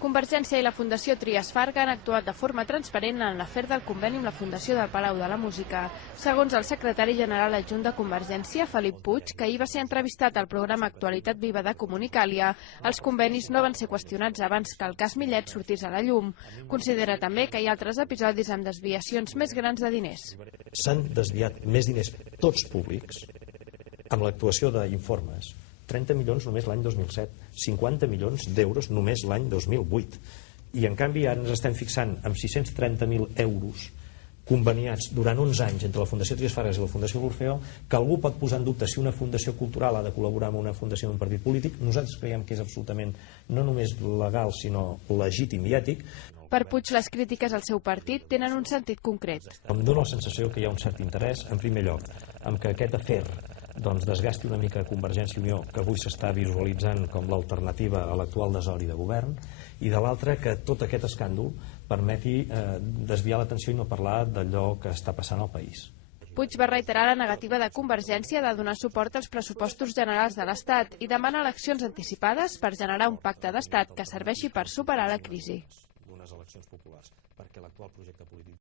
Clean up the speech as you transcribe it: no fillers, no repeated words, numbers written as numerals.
Convergència i la Fundació Trias Farga han actuat de forma transparent en l'afer del conveni amb la Fundació del Palau de la Música. Segons el secretari general adjunt de Convergència, Felip Puig, que ahir va ser entrevistat al programa Actualitat Viva de Comunicàlia, els convenis no van ser qüestionats abans que el cas Millet sortís a la llum. Considera també que hi ha altres episodis amb desviacions més grans de diners. S'han desviat més diners, tots públics, amb l'actuació d'informes. 30 milions només l'any 2007, 50 milions d'euros només l'any 2008. I en canvi ara ens estem fixant amb 630.000 euros conveniats durant 11 anys entre la Fundació Trias Fargas i la Fundació l'Orfeó, que algú pot posar en dubte si una fundació cultural ha de col·laborar amb una fundació d'un partit polític. Nosaltres creiem que és absolutament no només legal, sinó legítim i ètic. Per Puig, les crítiques al seu partit tenen un sentit concret. Em dóna la sensació que hi ha un cert interès, en primer lloc, en que aquest afer desgasti una mica Convergència i Unió, que avui s'està visualitzant com l'alternativa a l'actual desori de govern, i de l'altra que tot aquest escàndol permeti desviar l'atenció i no parlar d'allò que està passant al país. Puig va reiterar la negativa de Convergència de donar suport als pressupostos generals de l'Estat i demana eleccions anticipades per generar un pacte d'Estat que serveixi per superar la crisi. Unes eleccions populars, perquè l'actual projecte polític